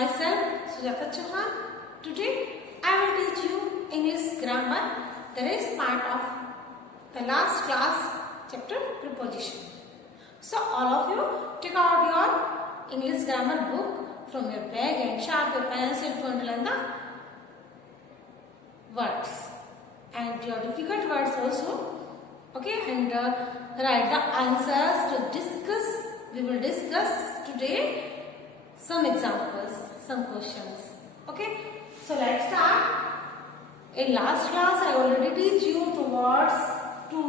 myself Sujata Chauhan. Today I will teach you English grammar. The rest part of the last class chapter preposition. So all of you take out your English grammar book from your bag and sharp your pencil to underline the words and your difficult words also. Okay, and write the answers to discuss. We will discuss today some examples, some questions. Okay, so let's start. In last class I already teach you towards, to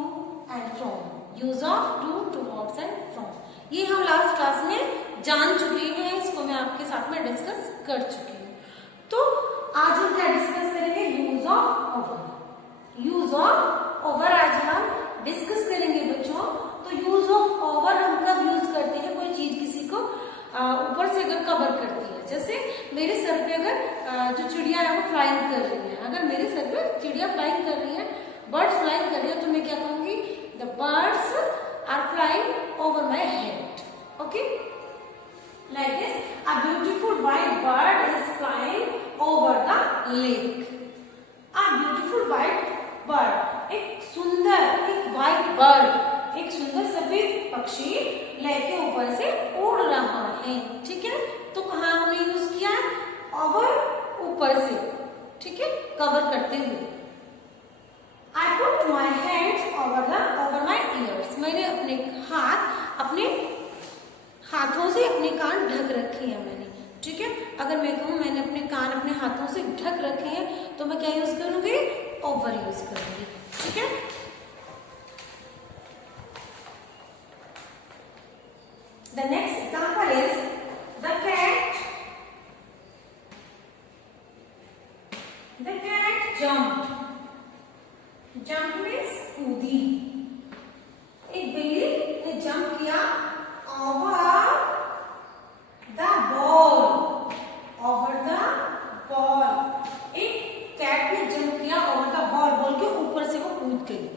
and from. Use of to, towards and from, ये हम last class में जान चुके हैं, इसको मैं आपके साथ में डिस्कस कर चुकी हूँ. तो आज हम क्या डिस्कस करेंगे? Use of over. Use of over आज हम डिस्कस करेंगे बच्चों. तो यूज ऑफ ओवर हम कब यूज करते हैं? कोई चीज किसी को ऊपर से अगर कवर करती है, जैसे मेरे सर पे अगर जो चिड़िया है वो फ्लाइंग कर रही है, अगर मेरे सर पे चिड़िया फ्लाइंग कर रही है, बर्ड्स फ्लाइंग कर रही है, तो मैं क्या कहूंगी? The birds are flying over my head. Okay? Like this, a beautiful white bird is flying over the lake. A beautiful white bird. एक सुंदर, एक white bird, एक सुंदर सफेद पक्षी लेक के ऊपर से उड़ रहा है. ठीक है? तो कहाँ हमने यूज किया? over, ऊपर से. ठीक है? कवर करते हुए. I put my hands over my ears. मैंने अपने हाथों से अपने कान ढक रखे हैं मैंने. ठीक है? अगर मैं कहूँ मैंने अपने कान अपने हाथों से ढक रखे हैं, तो मैं क्या यूज करूंगी? ओवर यूज करूंगी. ठीक है? The next example is the cat. The cat jumped. Jump means कूदी. एक बिल्ली ने जंप किया over the ball. Over the ball. एक कैट ने जंप किया ओवर द बॉल. बॉल के ऊपर से वो कूद गई.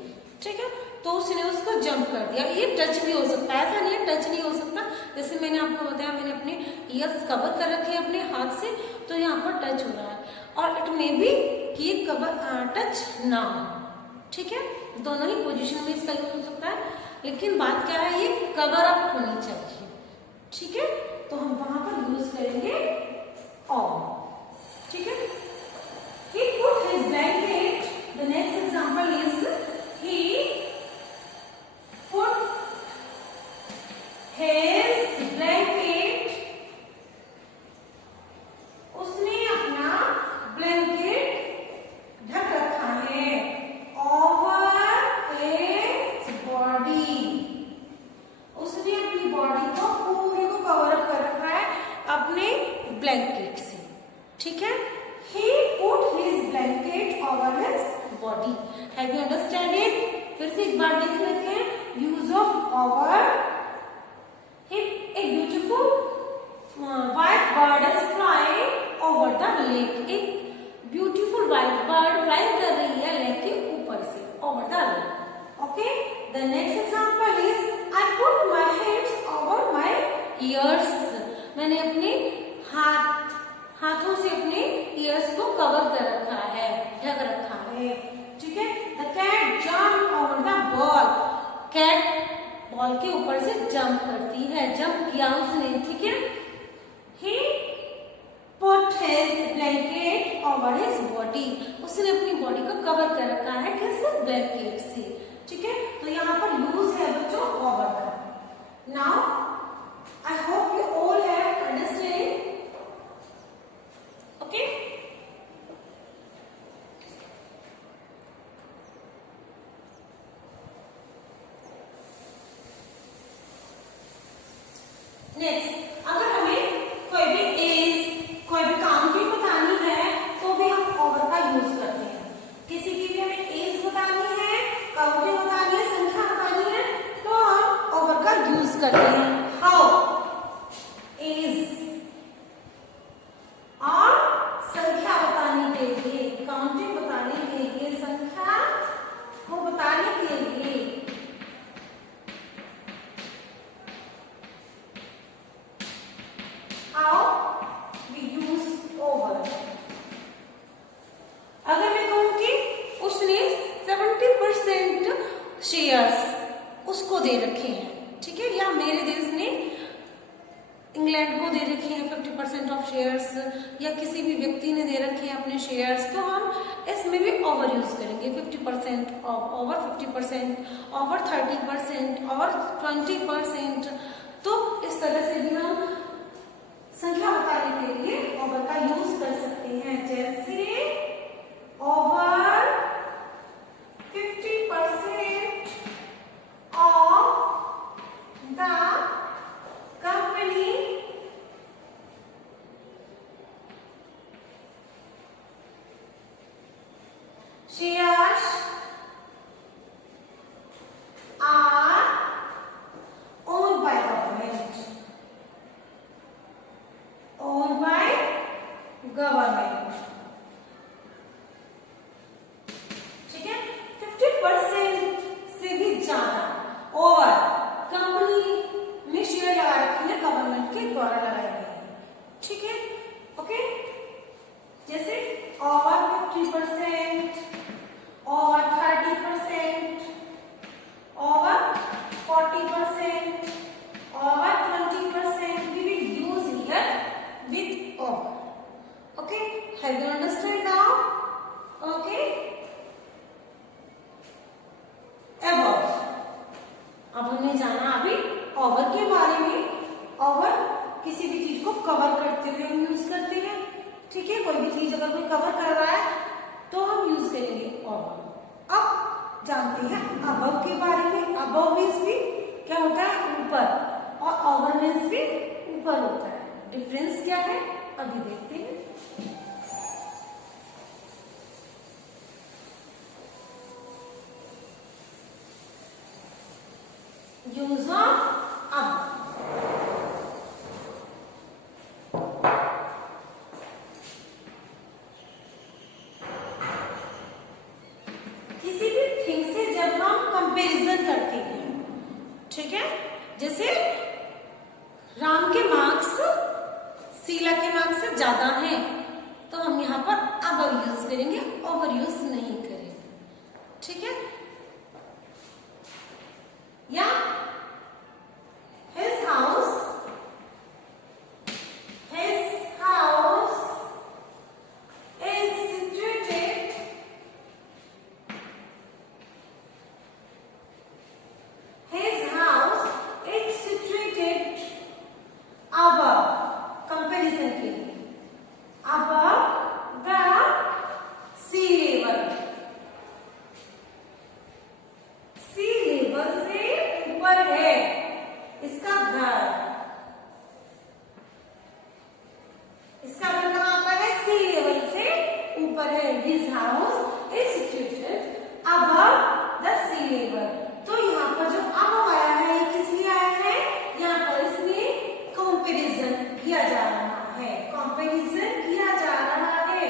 ठीक है? तो उसने उसको जंप कर दिया. ये टच भी हो सकता है, ऐसा नहीं है टच नहीं हो सकता. जैसे मैंने आपको बताया, मैंने अपने ईयर्स कवर कर रखे हैं अपने हाथ से, तो यहाँ पर टच हो रहा है. और इट मे बी कि ये कवर टच ना हो. ठीक है? दोनों ही पोजीशन में इसका यूज हो सकता है, लेकिन बात क्या है? ये कवर अप होनी चाहिए. ठीक है? तो हम वहां पर यूज करेंगे ऑन. ठीक है? He put his blanket. The next example is he put his blanket. उसने अपना ब्लैंकेट ढक रखा है over his body. उसने अपनी बॉडी को पूरे को कवर अप कर रखा है अपने ब्लैंकेट से. ठीक है? He put his blanket over his body. Have you understand it? फिर से एक बार देख लेते हैं. Use of over. A beautiful white bird is flying over the lake. एक beautiful white bird flying कर रही है लेक के ऊपर से, over the lake. Okay? The next example is I put my hands over my ears. मैंने अपने हाथों से अपने ears को कवर कर रखा है, ढक रखा है. ठीक है? The cat jumped over the ball. Cat ball के ऊपर से जंप करती है, जंप किया उसने. ठीक है? He put his blanket over his body. उसने अपनी बॉडी को कवर कर रखा है किस? ब्लैंकेट से. ठीक है? तो यहाँ पर यूज है बच्चों ओवर का. Now I hope you all have understand. Okay? Next, अगर हमें कोई भी एज, कोई भी काम की बतानी है, तो भी हम ओवर का यूज करते हैं. किसी की भी हमें एज बतानी है शेयर्स उसको दे रखे हैं, ठीक है, या मेरे देश ने इंग्लैंड को दे रखे हैं 50% ऑफ शेयर्स, या किसी भी व्यक्ति ने दे रखे हैं अपने शेयर्स, तो हम इसमें भी ओवर यूज करेंगे। 50% ओवर 50%, ओवर 30%, ओवर 20%। तो इस तरह से भी हम संख्या बताने के लिए ओवर का यूज कर सकते हैं। जैसे over 50% of the company shares are owned by government. Owned by government. ठीक है, 50% से भी ज्यादा और कंपनी में शेयर लगा रखी है, गवर्नमेंट के द्वारा लगाए गए हैं, ठीक है, ओके। जैसे over 50%, over 30%, over 40%, over 20%, we will use here with over. Okay, have you understood now? Okay, above. अब हमने जाना अभी ओवर के बारे में। ओवर किसी भी चीज को कवर करते हुए हम यूज करते हैं, ठीक है, कोई भी चीज अगर कोई कवर कर रहा है तो हम यूज करेंगे ओवर। अब जानते हैं अबव के बारे में। अबव मीन्स भी क्या होता है, ऊपर, और ओवर मीन्स भी ऊपर होता है। डिफरेंस क्या है अभी देखते हैं। यूज ऑफ अब। किसी भी थिंग से जब हम कंपैरिजन करते हैं, ठीक है, जैसे राम के मार्क्स शीला के मार्क्स से ज्यादा हैं, तो हम यहाँ पर अबव यूज करेंगे, ओवर यूज नहीं करेंगे, ठीक है। या his house is situated above, comparison के लिए, above the sea level। sea level से ऊपर है इसका घर। इसका घर कहाँ पर है, सी लेवल से ऊपर है। His house is situated above the sea level। तो यहाँ पर जो अब आया है ये किस लिए आया है, यहाँ पर इसमें कंपैरिजन किया जा रहा है, कंपैरिजन किया जा रहा है,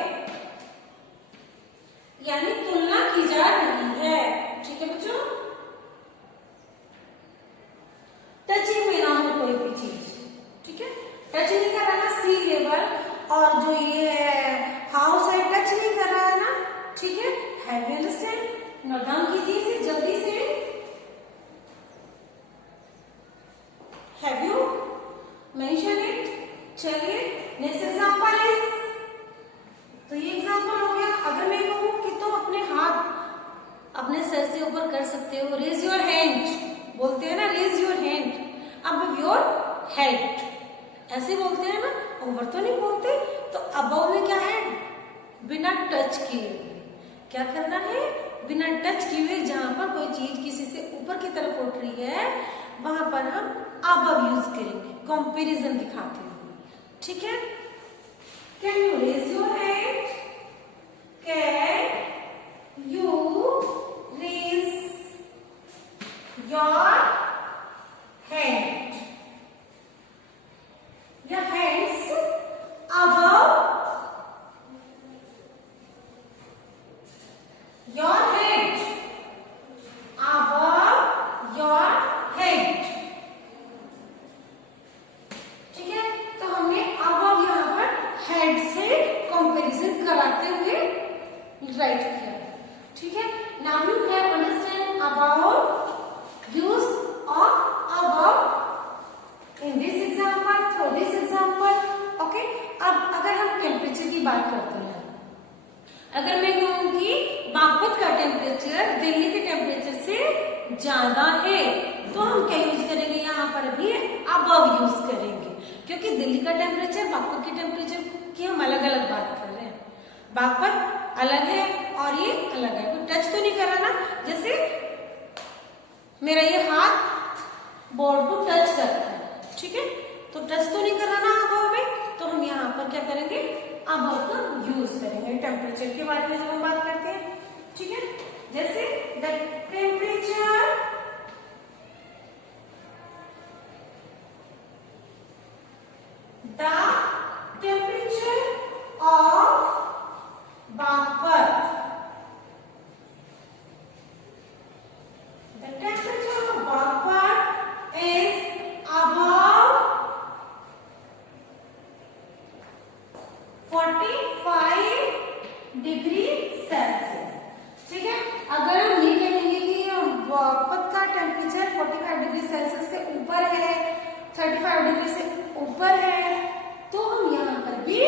यानी तुलना की जा रही है, ठीक है बच्चों। टचिंग में ना हो कोई भी चीज, ठीक है, टच नहीं कर रहा ना सी लेवल, और जो ये हाउस है टच नहीं कर रहा है ना, ठीक है। Have you understand, note down कीजिए इसे जल्दी से। Have you mention it. चलिए नेक्स्ट एग्जांपल इज, तो ये एग्जांपल हो गया। अगर मैं कहूं कि तुम अपने हाथ अपने सर से ऊपर कर सकते हो, रेज योर हैंड, बोलते हैं ना रेज योर हैंड, अब योर हेड, ऐसे बोलते हैं ना, ओवर तो नहीं बोलते। तो अबव में क्या है, बिना टच किए, क्या करना है, बिना टच किए हुए, जहां पर कोई चीज किसी से ऊपर की तरफ उठ रही है वहां पर हम अबव यूज करेंगे, कंपैरिजन दिखाते हुए, ठीक है। Can you raise your hand, can you raise your hand, your hands above your head, above your head, ठीक है। तो हमने above यहाँ पर head से कंपैरिजन कराते हुए राइट किया, ठीक है। Now you have understand about ज्यादा है, तो हम क्या यूज करेंगे, यहाँ पर भी अबव यूज करेंगे, क्योंकि दिल्ली का टेम्परेचर बागपत के टेम्परेचर की हम अलग अलग बात कर रहे हैं। बागपत अलग है और ये अलग है, कोई टच तो नहीं कर रहा ना, जैसे मेरा ये हाथ बोर्ड को टच करता है, ठीक है, तो टच तो नहीं कर रहा ना अबव में, तो हम यहाँ पर क्या करेंगे, अबव का यूज करेंगे टेम्परेचर के बारे में जब हम बात करते हैं, ठीक है। जैसे the temperature of Baghpat, the temperature of Bagpat is above 45 degree Celsius, ठीक है। अगर हम ये कहेंगे कि बागपत का टेम्परेचर 45 डिग्री सेल्सियस से ऊपर है, 35 डिग्री से ऊपर है, तो हम यहाँ पर भी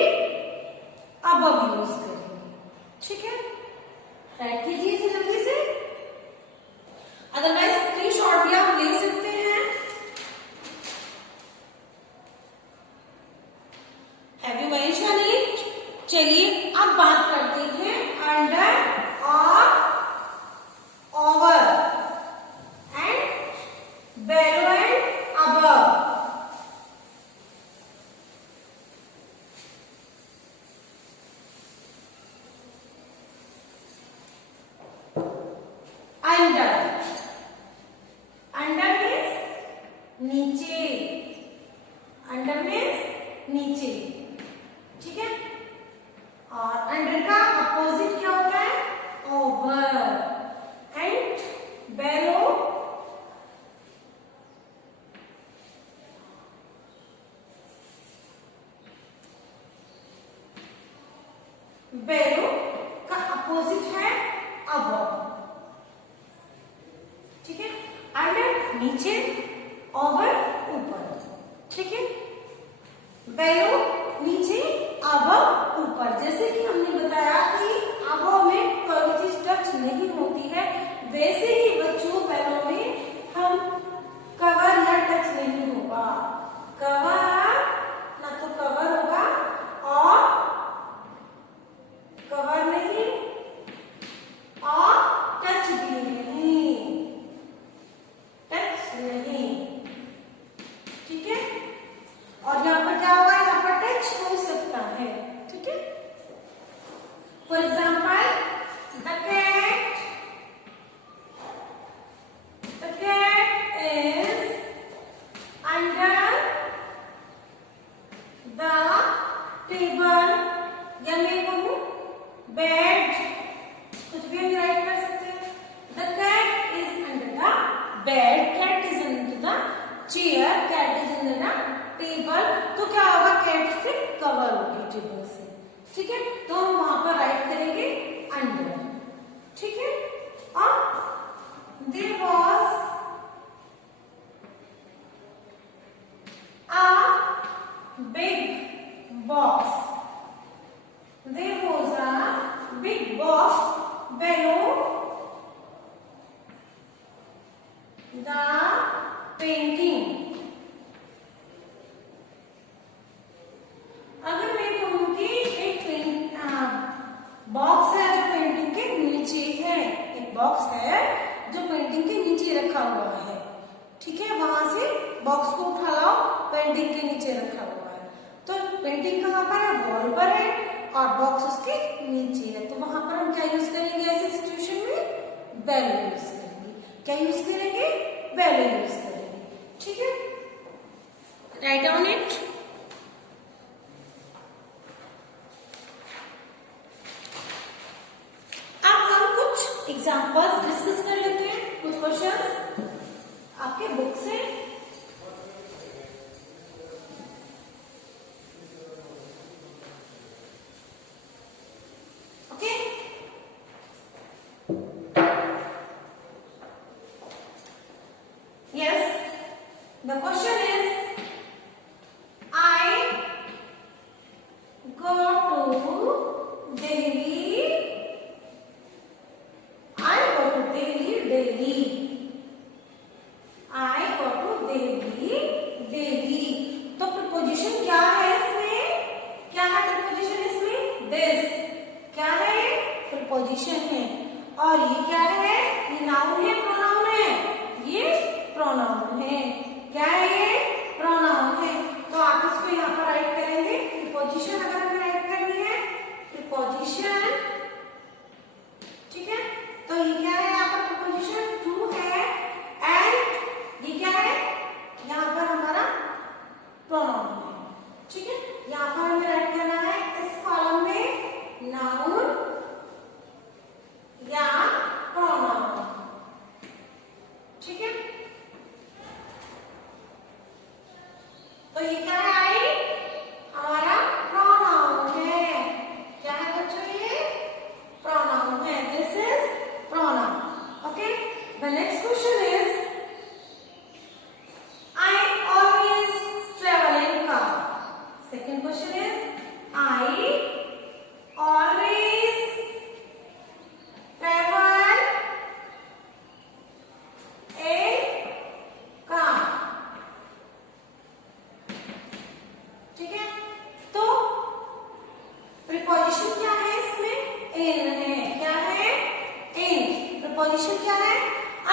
अबव यूज करेंगे, ठीक है। राइट कीजिए इसे जल्दी से, अदरवाइज स्क्रीनशॉट भी आप ले सकते हैं। Have you mention it? चलिए अब बात करते हैं अंडर और over and below and above. Under नीचे, अंडर मीन्स नीचे, ठीक है। और अंडर का अपोजिट क्या होता है, ओवर, एंड बेलो बेलो का अपोजिट है अबव, ठीक है। अंडर नीचे, ओवर ऊपर, ठीक है। बेलो नीचे, अबव ऊपर। जैसे कि हमने बताया कि अबव में कोई चीज टच नहीं होती है, वैसे ही बच्चों बेलो में हम कवर या टच नहीं होगा, कवर ना तो कवर होगा और कवर नहीं और टच भी नहीं, टच नहीं, ठीक है। और यहाँ पर क्या होगा, यहाँ पर टच हो सकता है, ठीक है। For example the cat is under the table, या मैं कहूँ बेड, कुछ भी हम राइट कर सकते हैं। The cat is under the bed, cat is under the chair, cat is under the table, तो क्या होगा, कैट से कवर होगी टेबल से, ठीक है। तो हम वहां पर राइट करेंगे अंडर, ठीक है। और there was a big box, there was a big box below the painting। अगर मैं कहूँ कि एक बॉक्स है जो पेंटिंग के नीचे है, एक बॉक्स है जो पेंटिंग के नीचे रखा हुआ है, ठीक है। वहां से बॉक्स को उठा लाओ, पेंटिंग के नीचे रखा हुआ है, तो पेंटिंग कहाँ पर है, वॉल पर है और बॉक्स उसके नीचे है, तो वहां पर हम क्या यूज करेंगे ऐसे सिचुएशन में, बेलो यूज करेंगे। क्या यूज करेंगे, बेलो यूज करेंगे, ठीक है। Write down it. Examples discuss कर लेते हैं, कुछ क्वेश्चंस आपके बुक से। Okay, yes, the question is I go to Delhi, daily,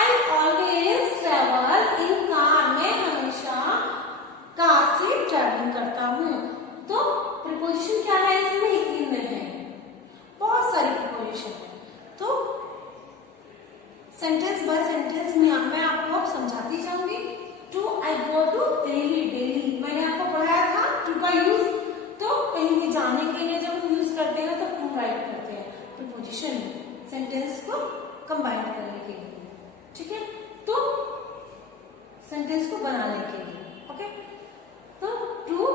I always travel in car, मैं हमेशा कार से ट्रेवलिंग करता हूँ। तो प्रीपोजिशन क्या है इसमें, इन है, बहुत सारी प्रीपोजिशन है। तो सेंटेंस बाय सेंटेंस में मैं आपको अब समझाती जाऊंगी। To I go to daily, daily मैंने आपको पढ़ाया था टू का यूज, तो कहीं भी जाने के लिए जब हम यूज करते हैं तो टू राइट करते हैं प्रीपोजिशन में, सेंटेंस को कंबाइन करने के लिए, ठीक है, तो सेंटेंस को बनाने के लिए, ओके। तो टू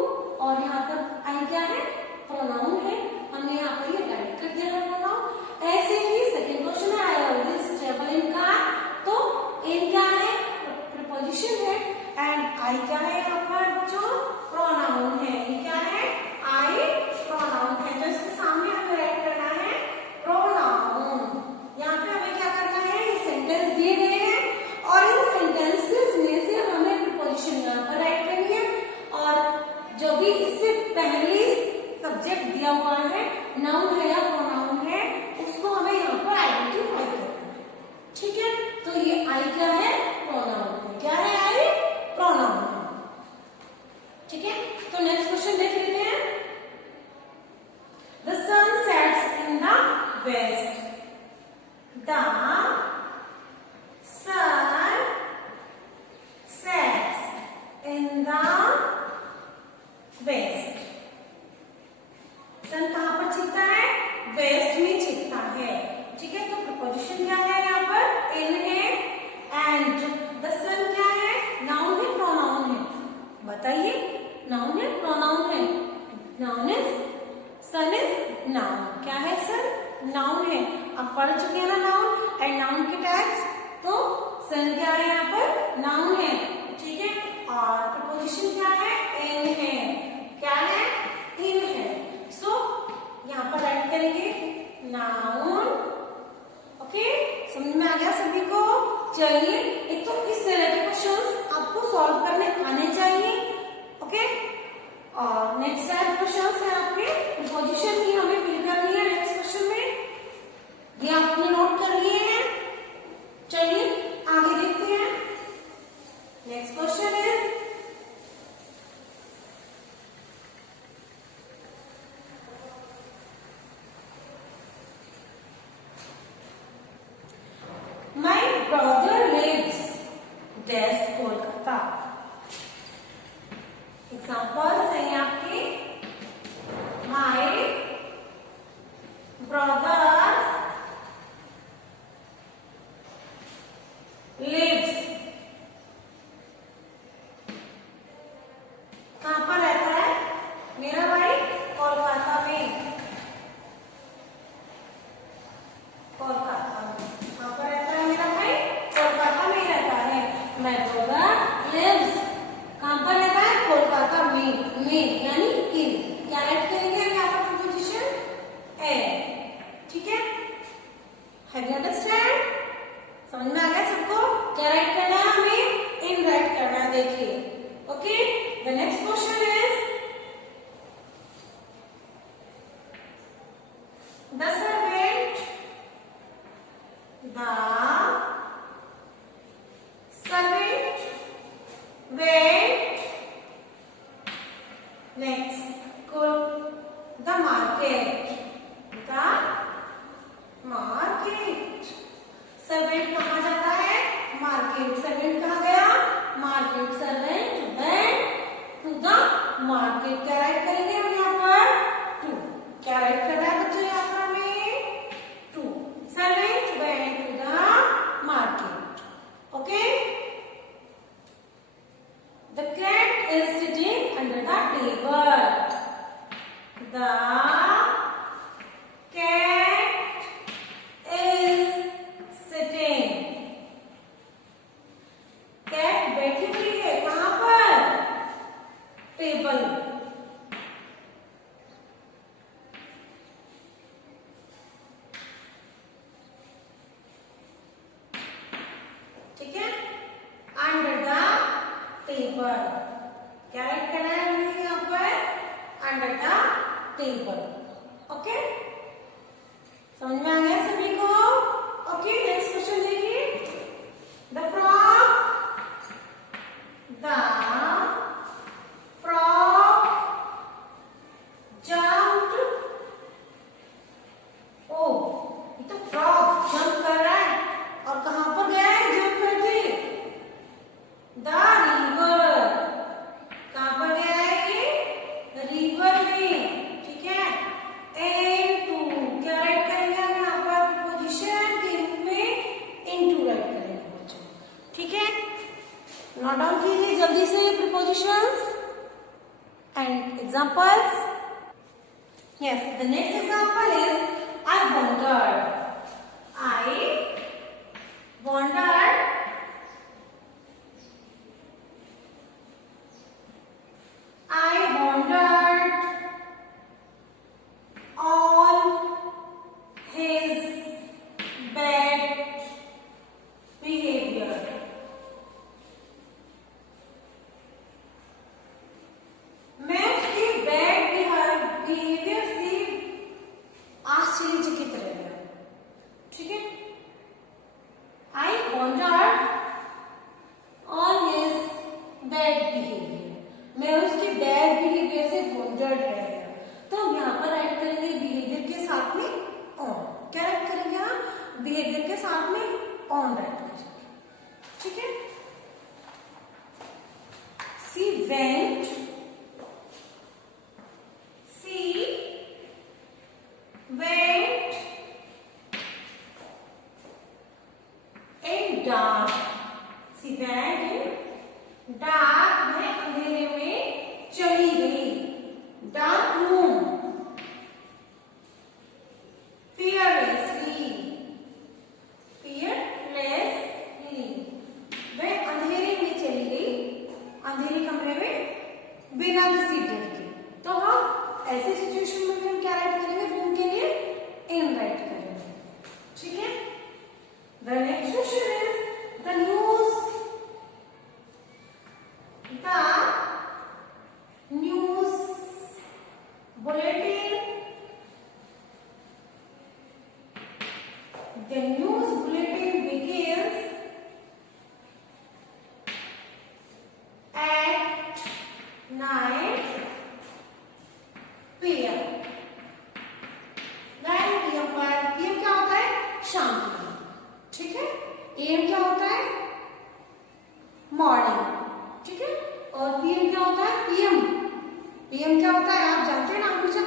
और यहाँ पर आई क्या है, प्रोनाउन है, हमने यहाँ पर ये राइट कर दिया है प्रोनाउन। ऐसे ही सेकंड क्वेश्चन है, आई ऑलवेज ट्रेवल इन कार, तो इन क्या है, प्रीपोजिशन है, एंड आई क्या है यहाँ पर बच्चों, प्रोनाउन है। ये क्या है, आई प्रोनाउन है, तो इसके सामने हमें राइट करना है प्रोनाउन। यहाँ पे हमें क्या करना है, ये सेंटेंस दिए गए हैं और इन सेंटेंसेस में से हमें प्रीपोजिशन यहाँ पर राइट करनी है, और जो भी इससे पहले सब्जेक्ट दिया हुआ है, नाउन है या प्रोनाउन है, उसको हमें यहाँ पर आइडेंटिफाई करना है, ठीक है। तो ये आई क्या है, प्रोनाउन है, क्या है, आई प्रोनाउन है, ठीक है। तो नेक्स्ट क्वेश्चन देख लेते हैं। The sun sets in the west, the sun sets in the west, sun कहां पर छिपता है, वेस्ट में छिपता है, ठीक है। तो प्रीपोजिशन क्या है यहाँ पर, इन है, एंड द सन क्या है, नाउन है, प्रोनाउन है, बताइए, नाउन है, प्रोनाउन है, noun is, son is noun, क्या है सन, नाउन है, अब पढ़ चुके हैं ना नाउन एंड नाउन के टैग्स, तो सन क्या है यहाँ पर, नाउन है, ठीक है, और प्रीपोजिशन क्या है, इन है, क्या है, इन है। सो यहाँ पर राइट करेंगे नाउन, ओके, समझ में आ गया सभी को। चलिए, एक तो इस तरह के क्वेश्चंस आपको सॉल्व करने आने चाहिए, ओके। और नेक्स्ट टाइप क्वेश्चंस है आपके प्रीपोजिशन की हमें फिल करनी है नेक्स्ट क्वेश्चन में, ये आपने नोट कर लिए हैं। चलिए आगे देखते हैं। Next question is, My brother lives dash Kolkata. Examples हैं आपके, My brother lives, कहां पर रहता है मेरा भाई, कोलकाता में, कोलकाता में, कहां पर रहता है मेरा भाई, कोलकाता में रहता है। My brother lives, कहां पर रहता है, कोलकाता में यानी इन, क्या ऐड करेंगे हम यहाँ पर प्रीपोजिशन, ए, ठीक है। हैव यू अंडरस्टैंड, समझ में आ गया सबको, क्या राइट करना है हमें, इन राइट करना है, देखिए, okay. The next question is, the servant, the servant went, next go the market, the market, servant कहाँ जाता है, market, servant कहाँ गया, market, servant went to the market, क्या राइट करेंगे हम यहाँ पर, to, क्या राइट कर रहा है बच्चों यहाँ पर हमें, to, servant went to the market, okay. The cat is sitting under the table, the cat is sitting, cat बैठी हुई है कहाँ पर, टेबल, ठीक है, अंडर द टेबल, क्या राइट करना है हमें यहाँ पर, अंडर द टेबल, ओके। समझ में आ गया सभी को, ओके। नेक्स्ट क्वेश्चन देखिए, नोट डाउन कीजिए जल्दी से prepositions and examples. Yes, the next example is I wandered. I wandered. I wandered on his bad behavior. मैं उसके बैड बिहेवियर से आश्चर्यचकित रह गया. ठीक है. I wondered on his bad behavior. मैं उसके बैड बिहेवियर से wondered रह गया. तो हम यहाँ पर ऐड करेंगे बिहेवियर के साथ में on. क्या ऐड करेंगे हम? बिहेवियर के साथ में on ऐड करेंगे. ठीक है. She went. Went in dark. She went in dark. मैं अंधेरे में चली गई. Dark room. Fearlessly. Fearlessly. वह अंधेरे में चली गई. अंधेरे कमरे में बिना किसी डर के. तो हम ऐसे सिचुएशन में हम क्या राइट करेंगे? रूम के लिए इन राइट करेंगे. ठीक है. The next question is the news. The news bulletin. The news bulletin begins at 9 PM. 9 PM पर PM क्या होता है? शाम को. ठीक है. AM क्या होता है? मॉर्निंग. ठीक है. और PM क्या होता है? PM. PM क्या होता है? आप जानते हैं ना हमेशा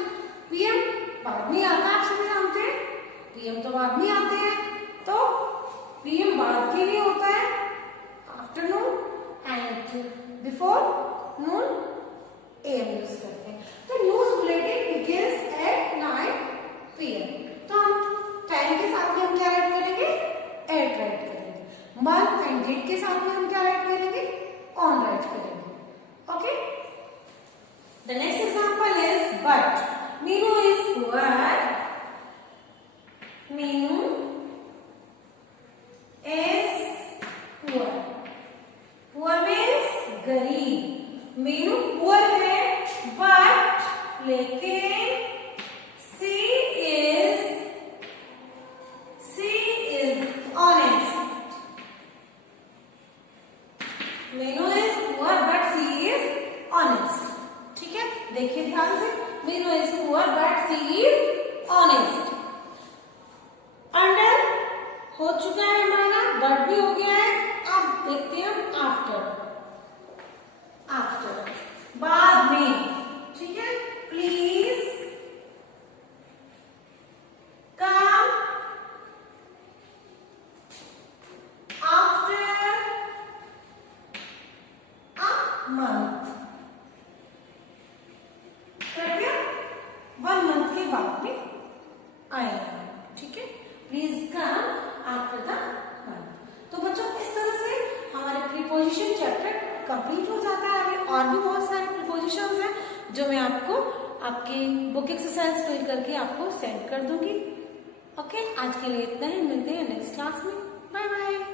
PM बाद में आता है. आप सभी जानते हैं PM तो बाद में आते हैं. तो PM बाद के लिए होता है afternoon and before Noon AM use करते हैं. तो news bulletin begins at 9 PM. तो हम टाइम के साथ में हम क्या राइट करेंगे? एट राइट करेंगे. मंथ एंड डेट के साथ में हम क्या राइट करेंगे? ऑन राइट करेंगे. Okay. The next example is but. Meenu is poor. Meenu is poor. Poor means गरीब. मीनू पुअर है बट लेकिन she is honest. Meenu is poor but she is honest. ठीक है. देखिए ध्यान से. Meenu is poor but she is honest. Under हो चुका है हमारा. बट भी हो गया है. अब देखते हैं हम आफ्टर. आफ्टर बाद में. ठीक है. Please come after a month. कृपया 1 मंथ के बाद में आएगा. ठीक है. Please come after the month. तो बच्चों इस तरह से हमारे प्रीपोजिशन चैप्टर कंप्लीट हो जाता है. अभी और भी बहुत सारे प्रीपोजिशंस हैं जो मैं आपको आपकी बुक एक्सरसाइज फिल करके आपको सेंड कर दूंगी. ओके. आज के लिए इतना ही. मिलते हैं नेक्स्ट क्लास में. Bye bye.